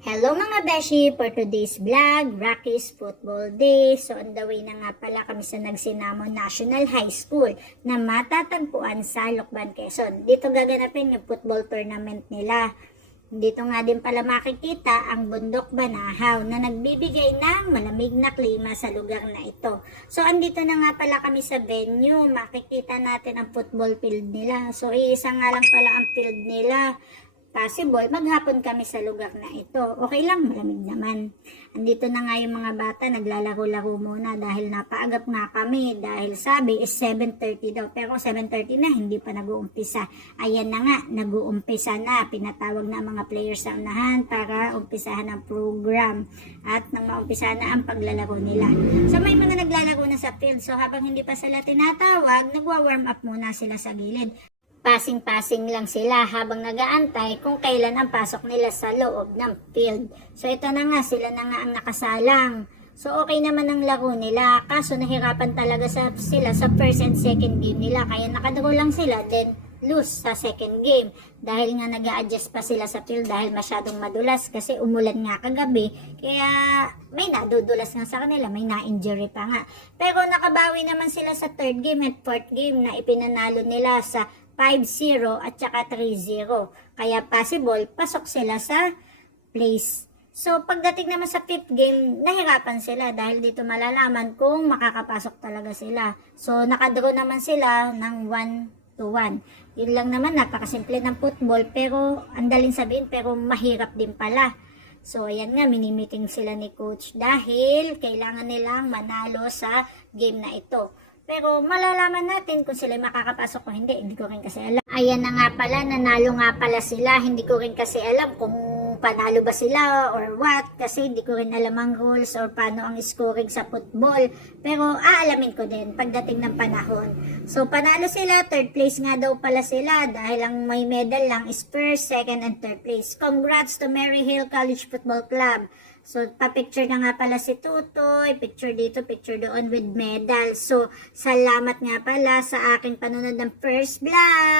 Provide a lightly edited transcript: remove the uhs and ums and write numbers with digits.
Hello mga beshi! For today's vlog, Rocky's Football Day. So on the way na nga pala kami sa Nagsinamo National High School na matatagpuan sa Lucban, Quezon. Dito gaganapin yung football tournament nila. Dito nga din pala makikita ang Bundok Banahaw na nagbibigay ng malamig na klima sa lugar na ito. So andito na nga pala kami sa venue, makikita natin ang football field nila. So iisa nga lang pala ang field nila. Possible, maghapon kami sa lugar na ito. Okay lang, malamig naman. Andito na nga yung mga bata, naglalaro-laro muna dahil napaagap nga kami. Dahil sabi is 7:30 daw. Pero 7:30 na, hindi pa nag-uumpisa. Ayan na nga, nag-uumpisa na. Pinatawag na ang mga players sa unahan para umpisahan ang program. At nang maumpisa na ang paglalaro nila. So may mga naglalaro na sa field. So habang hindi pa sila tinatawag, nagwa-warm up muna sila sa gilid. Passing-passing lang sila habang nagaantay kung kailan ang pasok nila sa loob ng field. So ito na nga, sila na nga ang nakasalang. So okay naman ang laro nila, kaso nahirapan talaga sila sa first and second game nila. Kaya nakadraw lang sila, then lose sa second game. Dahil nga nag-a-adjust pa sila sa field dahil masyadong madulas kasi umulan nga kagabi. Kaya may nadudulas nga sa kanila, may na-injury pa nga. Pero nakabawi naman sila sa third game at fourth game na ipinanalo nila sa 5-0 at saka 3-0. Kaya possible, pasok sila sa place. So, pagdating naman sa 5th game, nahirapan sila dahil dito malalaman kung makakapasok talaga sila. So, nakadraw naman sila ng 1-1. Yun lang naman, napakasimple ng football, pero andaling sabihin, pero mahirap din pala. So, ayan nga, minimiting sila ni coach dahil kailangan nilang manalo sa game na ito. Pero malalaman natin kung sila makakapasok o hindi ko rin kasi alam. Ayan na nga pala, nanalo nga pala sila. Hindi ko rin kasi alam kung panalo ba sila or what. Kasi hindi ko rin alam ang rules or paano ang scoring sa football. Pero aalamin ko din pagdating ng panahon. So panalo sila, third place nga daw pala sila dahil ang may medal lang is first, second, and third place. Congrats to Maryhill College Football Club. So, pa-picture na nga pala si Tutoy, picture dito, picture doon with medal. So, salamat nga pala sa aking panunod ng first vlog.